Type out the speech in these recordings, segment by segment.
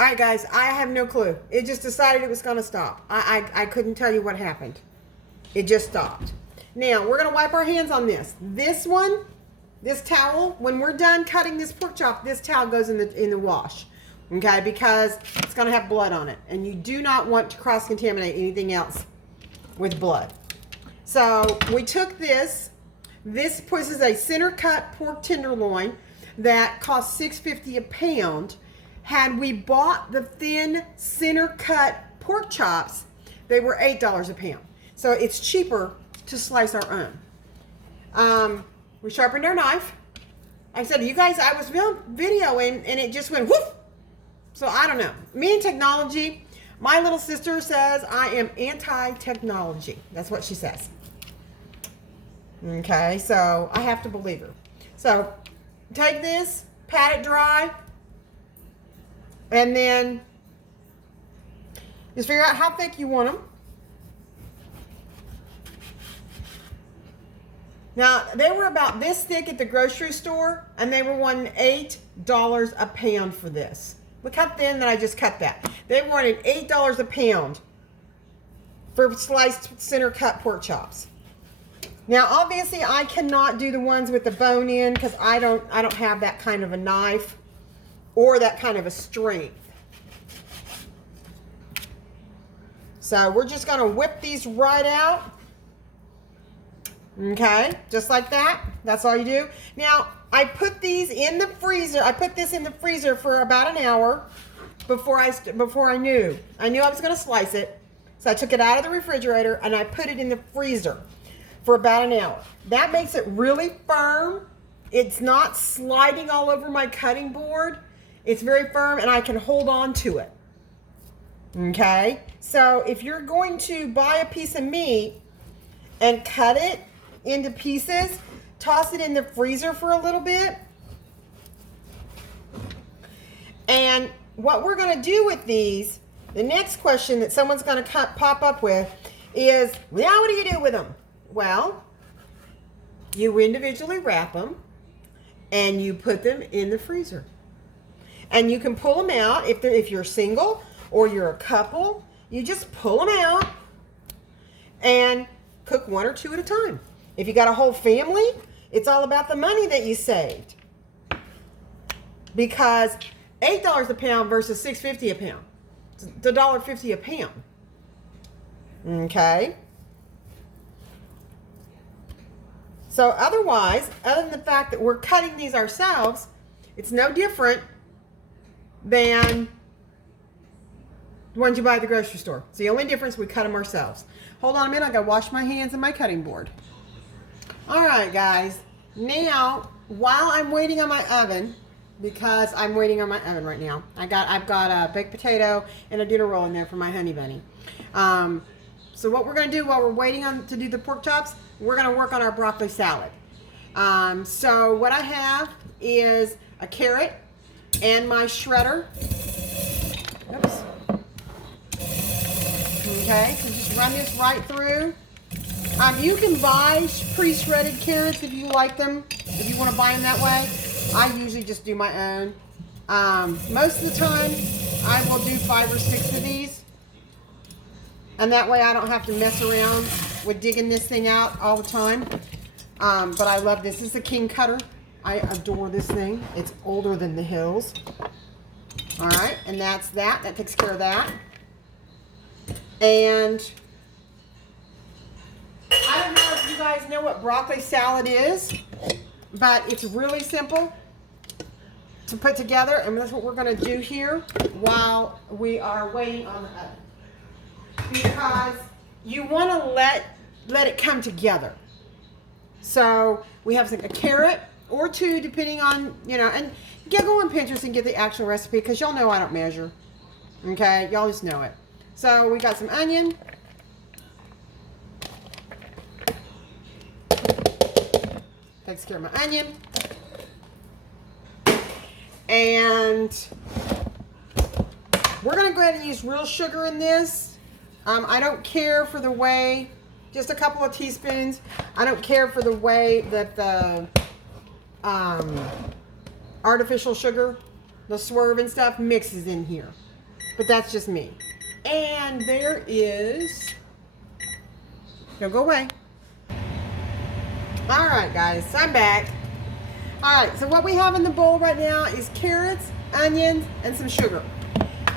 All right, guys, I have no clue. It just decided it was going to stop. I couldn't tell you what happened. It just stopped. Now, we're going to wipe our hands on this. This one, this towel, when we're done cutting this pork chop, this towel goes in the wash. Okay, because it's going to have blood on it. And you do not want to cross-contaminate anything else with blood. So, we took this. This is a center-cut pork tenderloin that costs $6.50 a pound. Had we bought the thin center-cut pork chops, they were $8 a pound. So it's cheaper to slice our own. We sharpened our knife. I said, you guys, I was videoing and it just went whoof. So I don't know. Me and technology, my little sister says I am anti-technology. That's what she says. Okay, so I have to believe her. So take this, pat it dry, and then just figure out how thick you want them. Now, they were about this thick at the grocery store, and they were wanting $8 a pound for this. Look how thin that I just cut that. They wanted $8 a pound for sliced center cut pork chops. Now, obviously, I cannot do the ones with the bone in because I don't have that kind of a knife or that kind of a strength. So we're just going to whip these right out. Okay, just like that. That's all you do. Now, I put these in the freezer. I put this in the freezer for about an hour before I knew I was going to slice it. So I took it out of the refrigerator and I put it in the freezer for about an hour. That makes it really firm. It's not sliding all over my cutting board. It's very firm and I can hold on to it. Okay, so if you're going to buy a piece of meat and cut it into pieces, toss it in the freezer for a little bit. And what we're going to do with these, the next question that someone's going to pop up with is, now what do you do with them? Well, you individually wrap them and you put them in the freezer. And you can pull them out if you're single or you're a couple. You just pull them out and cook one or two at a time. If you got a whole family, it's all about the money that you saved. Because $8 a pound versus $6.50 a pound. It's $1.50 a pound. Okay. So otherwise, other than the fact that we're cutting these ourselves, it's no different than the ones you buy at the grocery store. It's the only difference, we cut them ourselves. Hold on a minute, I gotta wash my hands and my cutting board. All right, guys. Now, while I'm waiting on my oven, because I'm waiting on my oven right now, I've got a baked potato and a dinner roll in there for my honey bunny. So what we're gonna do while we're waiting to do the pork chops, we're gonna work on our broccoli salad. So what I have is a carrot and my shredder. Oops. Okay, so just run this right through. You can buy pre-shredded carrots if you like them, if you want to buy them that way. I usually just do my own. Most of the time, I will do 5 or 6 of these. And that way I don't have to mess around with digging this thing out all the time. But I love this. This is the King Cutter. I adore this thing. It's older than the hills. All right, and that's that. That takes care of that. And I don't know if you guys know what broccoli salad is, but it's really simple to put together, and that's what we're going to do here while we are waiting on the oven. Because you want to let it come together. So we have a carrot or 2, depending on, and go on Pinterest and get the actual recipe, because y'all know I don't measure. Okay, y'all just know it. So we got some onion. Takes care of my onion. And we're going to go ahead and use real sugar in this. I don't care for the way, just a couple of teaspoons. I don't care for the way that the artificial sugar, the swerve and stuff, mixes in here. but that's just me. And there is, don't go away. All right, guys, so I'm back. All right, so what we have in the bowl right now is carrots, onions, and some sugar.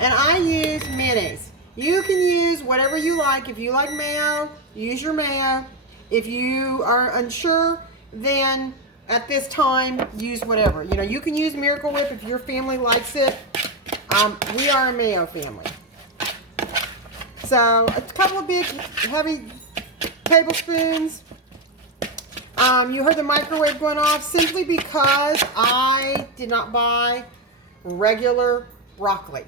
And I use mayonnaise. You can use whatever you like. If you like mayo, use your mayo. If you are unsure, then at this time, use whatever. You know, you can use Miracle Whip if your family likes it. We are a mayo family. So a couple of big, heavy tablespoons. You heard the microwave going off simply because I did not buy regular broccoli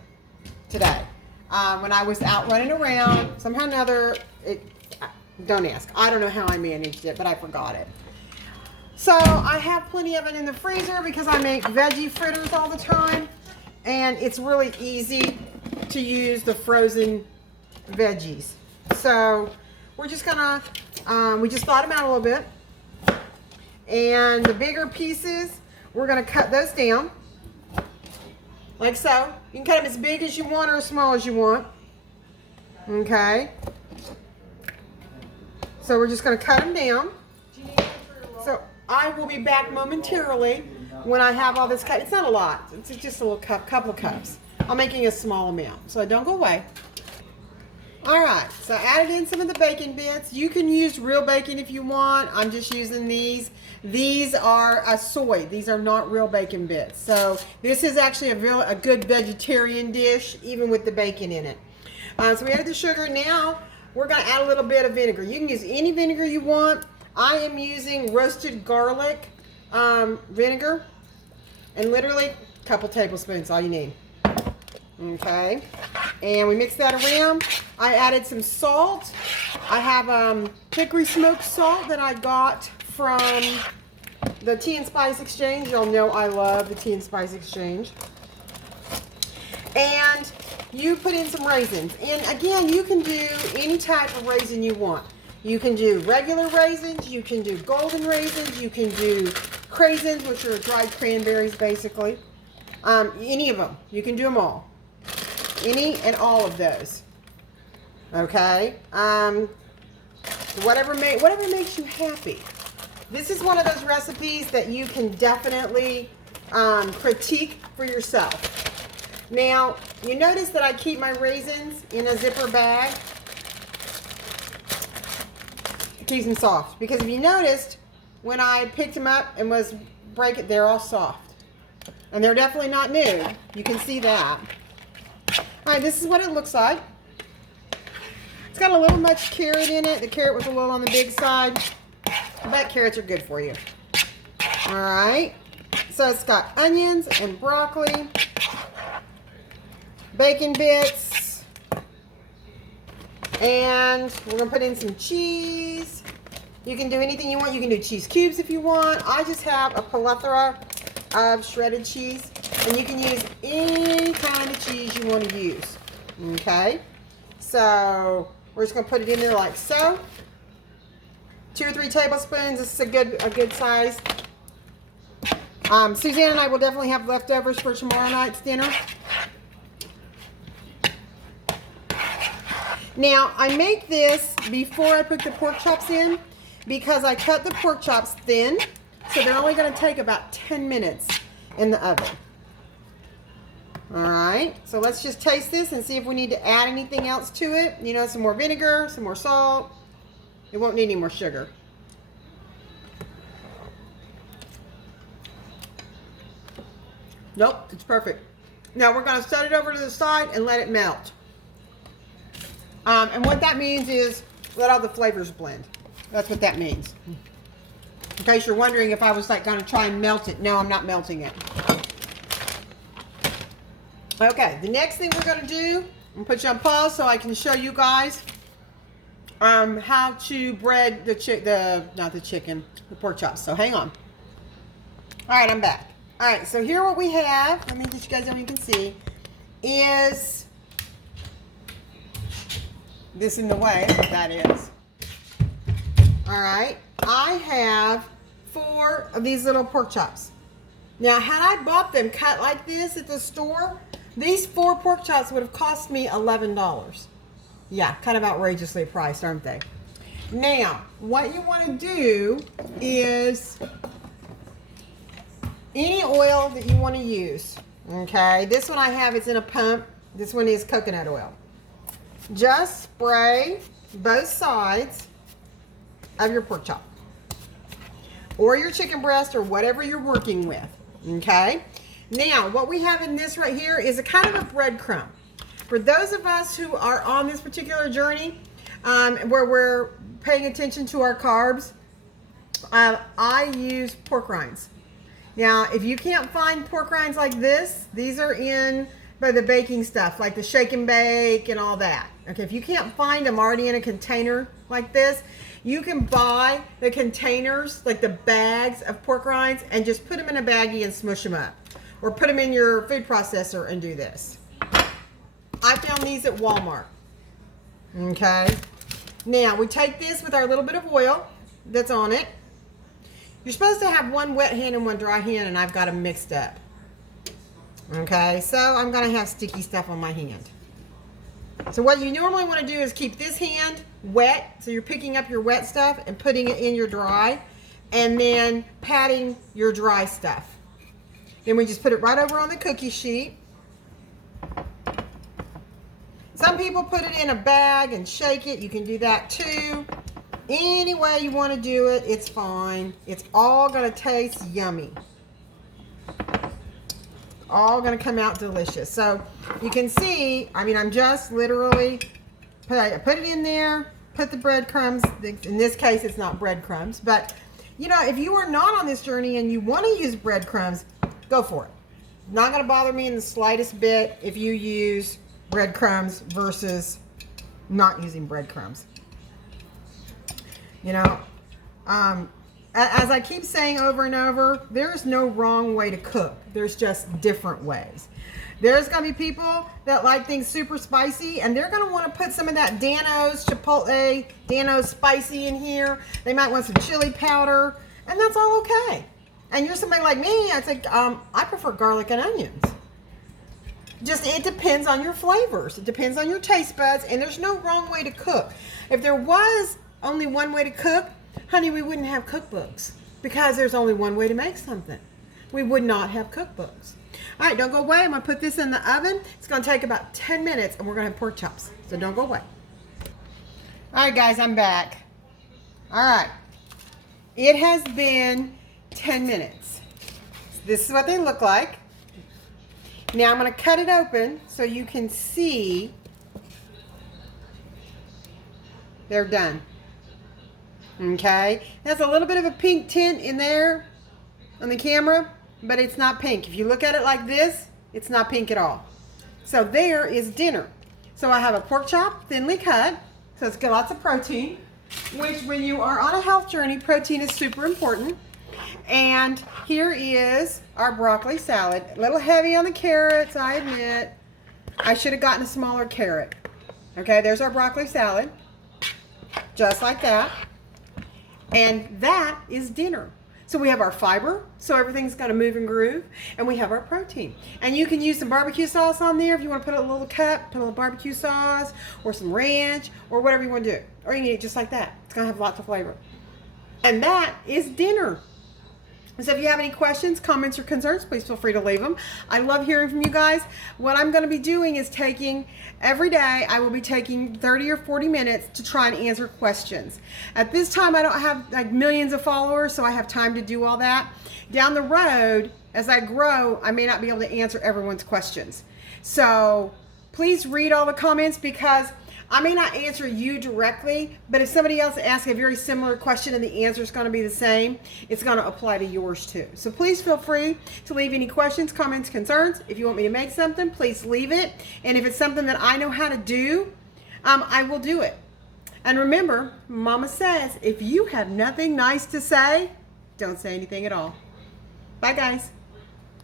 today. When I was out running around, somehow or another, don't ask. I don't know how I managed it, but I forgot it. So I have plenty of it in the freezer because I make veggie fritters all the time. And it's really easy to use the frozen veggies. So we're just gonna, we just thawed them out a little bit. And the bigger pieces, we're gonna cut those down. Like so. You can cut them as big as you want or as small as you want. Okay. So we're just going to cut them down. So I will be back momentarily when I have all this cut. It's not a lot. It's just a little couple of cups. I'm making a small amount. So don't go away. All right. So I added in some of the bacon bits. You can use real bacon if you want. I'm just using these. These are soy. These are not real bacon bits. So this is actually a good vegetarian dish, even with the bacon in it. So we added the sugar. Now we're going to add a little bit of vinegar. You can use any vinegar you want. I am using roasted garlic vinegar. And literally a couple tablespoons, all you need. Okay. And we mix that around. I added some salt. I have hickory smoked salt that I got from the Tea and Spice Exchange. Y'all know I love the Tea and Spice Exchange. And you put in some raisins. And again, you can do any type of raisin you want. You can do regular raisins. You can do golden raisins. You can do craisins, which are dried cranberries, basically. Any of them. You can do them all. Any and all of those. Okay? Whatever makes you happy. This is one of those recipes that you can definitely critique for yourself. Now, you notice that I keep my raisins in a zipper bag. It keeps them soft. Because if you noticed, when I picked them up and was breaking, they're all soft. And they're definitely not new. You can see that. Alright, this is what it looks like. It's got a little much carrot in it. The carrot was a little on the big side. But carrots are good for you. Alright. So it's got onions and broccoli. Bacon bits. And we're going to put in some cheese. You can do anything you want. You can do cheese cubes if you want. I just have a plethora of shredded cheese. And you can use any kind of cheese you want to use. Okay? So we're just going to put it in there like so. 2 or 3 tablespoons. This is a good size. Suzanne and I will definitely have leftovers for tomorrow night's dinner. Now, I make this before I put the pork chops in because I cut the pork chops thin, so they're only going to take about 10 minutes in the oven. Alright, so let's just taste this and see if we need to add anything else to it. You know, some more vinegar, some more salt. It won't need any more sugar. Nope, it's perfect. Now we're going to set it over to the side and let it melt. And what that means is let all the flavors blend. That's what that means. In case you're wondering if I was like going to try and melt it. No, I'm not melting it. Okay, the next thing we're going to do, I'm going to put you on pause so I can show you guys how to bread the pork chops. So hang on. All right, I'm back. All right, so here what we have, let me get you guys so you can see, is this in the way, what that is. All right, I have 4 of these little pork chops. Now, had I bought them cut like this at the store, These 4 pork chops would have cost me $11. Yeah, kind of outrageously priced, aren't they? Now, what you want to do is any oil that you want to use, okay? This one I have is in a pump. This one is coconut oil. Just spray both sides of your pork chop or your chicken breast or whatever you're working with, okay? Now, what we have in this right here is a kind of a breadcrumb. For those of us who are on this particular journey, where we're paying attention to our carbs, I use pork rinds. Now, if you can't find pork rinds like this, these are in by the baking stuff, like the shake and bake and all that. Okay, if you can't find them already in a container like this, you can buy the containers, like the bags of pork rinds, and just put them in a baggie and smush them up. Or put them in your food processor and do this. I found these at Walmart. Okay. Now, we take this with our little bit of oil that's on it. You're supposed to have one wet hand and one dry hand, and I've got them mixed up. Okay, so I'm going to have sticky stuff on my hand. So what you normally want to do is keep this hand wet, so you're picking up your wet stuff and putting it in your dry, and then patting your dry stuff. Then we just put it right over on the cookie sheet. Some people put it in a bag and shake it. You can do that too. Any way you want to do it, it's fine. It's all going to taste yummy. All going to come out delicious. So you can see, I mean, I'm just literally put it in there, put the breadcrumbs. In this case, it's not breadcrumbs, but you know, if you are not on this journey and you want to use breadcrumbs, go for it. Not going to bother me in the slightest bit if you use breadcrumbs versus not using breadcrumbs. You know, as I keep saying over and over, there's no wrong way to cook. There's just different ways. There's going to be people that like things super spicy, and they're going to want to put some of that Dano's Chipotle, Dano's spicy in here. They might want some chili powder, and that's all okay. And you're somebody like me, I think I prefer garlic and onions. Just, it depends on your flavors. It depends on your taste buds, and there's no wrong way to cook. If there was only one way to cook, honey, we wouldn't have cookbooks, because there's only one way to make something. We would not have cookbooks. All right, don't go away. I'm going to put this in the oven. It's going to take about 10 minutes, and we're going to have pork chops. So don't go away. All right, guys, I'm back. All right. It has been 10 minutes. This is what they look like. Now I'm going to cut it open so you can see they're done. Okay, there's a little bit of a pink tint in there on the camera, but it's not pink. If you look at it like this, it's not pink at all. So there is dinner. So I have a pork chop, thinly cut, so it's got lots of protein, which when you are on a health journey, protein is super important. And here is our broccoli salad. A little heavy on the carrots, I admit. I should have gotten a smaller carrot. Okay, there's our broccoli salad. Just like that. And that is dinner. So we have our fiber, so everything's going to move and groove, and we have our protein. And you can use some barbecue sauce on there if you want to put a little cup, put a little barbecue sauce, or some ranch, or whatever you want to do. Or you can eat it just like that. It's going to have lots of flavor. And that is dinner. So if you have any questions, comments, or concerns, please feel free to leave them. I love hearing from you guys. What I'm going to be doing is every day, I will be taking 30 or 40 minutes to try and answer questions. At this time, I don't have like millions of followers, so I have time to do all that. Down the road, as I grow, I may not be able to answer everyone's questions. So please read all the comments, because I may not answer you directly, but if somebody else asks a very similar question and the answer is going to be the same, it's going to apply to yours too. So please feel free to leave any questions, comments, concerns. If you want me to make something, please leave it. And if it's something that I know how to do, I will do it. And remember, Mama says, if you have nothing nice to say, don't say anything at all. Bye, guys.